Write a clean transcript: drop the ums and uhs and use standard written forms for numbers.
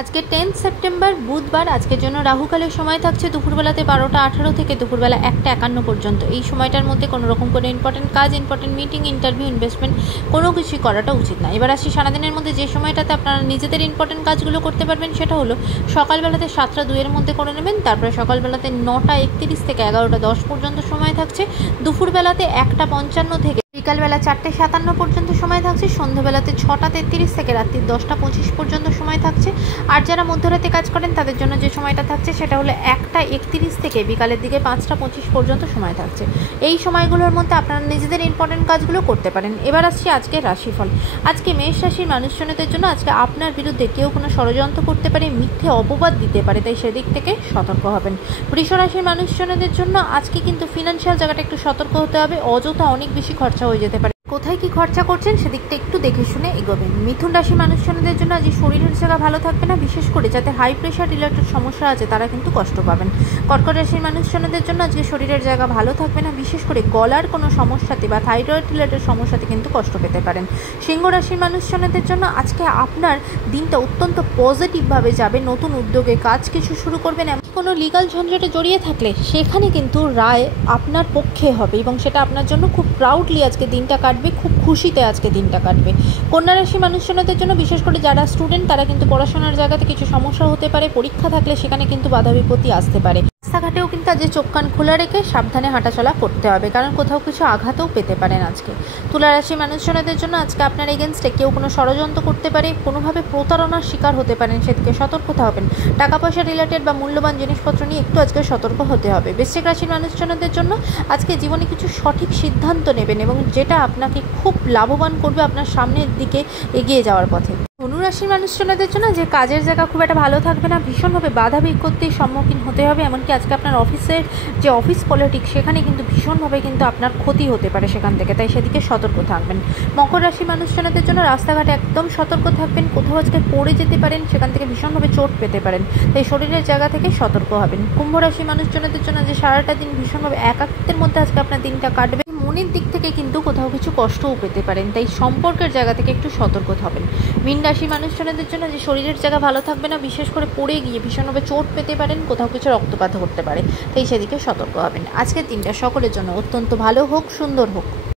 আজকে 10 সেপ্টেম্বর বুধবার। আজকের জন্য রাহুকালের সময় থাকছে দুপুরবেলাতে 12টা 18 থেকে দুপুরবেলা 1টা 51 পর্যন্ত। এই সময়টার মধ্যে কোনো রকম কোনো ইম্পর্টেন্ট কাজ, ইম্পর্টেন্ট মিটিং, ইন্টারভিউ, ইনভেস্টমেন্ট কোনো কিছুই করাটা উচিত না। এবার আসি সারাদিনের মধ্যে যে সময়টাতে আপনারা নিজেদের ইম্পর্টেন্ট কাজগুলো করতে পারবেন সেটা হলো সকালবেলাতে 7টা 2 মধ্যে করে নেবেন। তারপরে সকালবেলাতে 9টা 31 থেকে 11টা 10 পর্যন্ত সময় থাকছে। দুপুরবেলাতে 1টা 55 থেকে বিকালবেলা 4টে 57 পর্যন্ত সময় থাকছে। সন্ধ্যাবেলাতে 6টা 33 থেকে রাত্রি 10টা 25 পর্যন্ত সময় থাকছে। আর যারা মধ্যরাতে কাজ করেন তাদের জন্য যে সময়টা থাকছে সেটা হলো 1টা 31 থেকে বিকালের দিকে 5টা 25 পর্যন্ত সময় থাকছে। এই সময়গুলোর মধ্যে আপনারা নিজেদের ইম্পর্টেন্ট কাজগুলো করতে পারেন। এবার আসছি আজকের রাশিফল। আজকে মেষ রাশির মানুষজনদের জন্য আজকে আপনার বিরুদ্ধে কেউ কোনো ষড়যন্ত্র করতে পারে, মিথ্যে অপবাদ দিতে পারে, তাই সেদিক থেকে সতর্ক হবেন। বৃষ রাশির মানুষজনদের জন্য আজকে কিন্তু ফিনান্সিয়াল জায়গাটা একটু সতর্ক হতে হবে। অযথা অনেক বেশি খরচা হয়ে যেতে পারে। কোথায় কি খরচা করছেন সেদিকটা একটু দেখে শুনে এগোবেন। মিথুন রাশি মানুষজনদের জন্য আজ শরীরের জায়গা ভালো থাকবে না, বিশেষ করে যাতে হাই প্রেশার রিলেটেড সমস্যা আছে তারা কিন্তু কষ্ট পাবেন। কর্কট রাশির মানুষজনদের জন্য আজকে শরীরের জায়গা ভালো থাকবে না, বিশেষ করে গলার কোনো সমস্যাতে বা থাইরয়েড রিলেটেড সমস্যাতে কিন্তু কষ্ট পেতে পারেন। সিংহ রাশির মানুষজনদের জন্য আজকে আপনার দিনটা অত্যন্ত পজিটিভভাবে যাবে। নতুন উদ্যোগে কাজ কিছু শুরু করবেন। কোনো লিগাল ঝঞ্ঝাটে জড়িয়ে থাকলে সেখানে কিন্তু রায় আপনার পক্ষে হবে এবং সেটা আপনার জন্য খুব প্রাউডলি আজকে দিনটা কাটবে, খুব খুশিতে আজকে দিনটা কাটবে। কন্যা রাশি মানুষজনদের জন্য বিশেষ করে যারা স্টুডেন্ট তারা কিন্তু পড়াশোনার জায়গাতে কিছু সমস্যা হতে পারে। পরীক্ষা থাকলে সেখানে কিন্তু বাধা বিপত্তি আসতে পারে। রাস্তাঘাটেও কিন্তু আজ চোখ কান খোলা রেখে সাবধানে হাঁটাচলা করতে হবে, কারণ কোথাও কিছু আঘাতও পেতে পারেন আজকে। তুলা রাশি মানুষজনদের জন্য আজকে আপনার এগেনস্টে কেউ কোনো ষড়যন্ত্র করতে পারে, কোনোভাবে প্রতারণার শিকার হতে পারেন, সেদিকে সতর্ক হবেন। টাকা পয়সা রিলেটেড বা মূল্যবান জিনিসপত্র নিয়ে একটু আজকে সতর্ক হতে হবে। বৃশ্চিক রাশির মানুষজনদের জন্য আজকে জীবনে কিছু সঠিক সিদ্ধান্ত নেবেন এবং যেটা আপনাকে খুব লাভবান করবে আপনার সামনের দিকে এগিয়ে যাওয়ার পথে। ধনুরাশির মানুষজনদের জন্য যে কাজের জায়গা খুব একটা ভালো থাকবে না, ভীষণভাবে বাধা বিপত্তির সম্মুখীন হতে হবে। এমনকি আজকে আপনার অফিসের যে অফিস পলিটিক্স সেখানে কিন্তু ভীষণভাবে কিন্তু আপনার ক্ষতি হতে পারে সেখান থেকে, তাই সেদিকে সতর্ক থাকবেন। মকর রাশির মানুষজনদের জন্য রাস্তাঘাটে একদম সতর্ক থাকবেন। কোথাও আজকে পড়ে যেতে পারেন, সেখান থেকে ভীষণভাবে চোট পেতে পারেন, তাই শরীরের জায়গা থেকে সতর্ক হবেন। কুম্ভ রাশির মানুষজনদের জন্য যে সারাটা দিন ভীষণভাবে একাকিত্বের মধ্যে আজকে আপনার দিনটা কাটবে। মনের দিক থেকে কিন্তু কোথাও কিছু কষ্টও পেতে পারেন, তাই সম্পর্কের জায়গা থেকে একটু সতর্ক হবেন। মীন রাশি মানুষজনদের জন্য যে শরীরের জায়গা ভালো থাকবে না, বিশেষ করে পড়ে গিয়ে ভীষণভাবে চোট পেতে পারেন, কোথাও কিছু রক্তপাত করতে পারে, তাই সেদিকে সতর্ক হবেন। আজকের দিনটা সকলের জন্য অত্যন্ত ভালো হোক, সুন্দর হোক।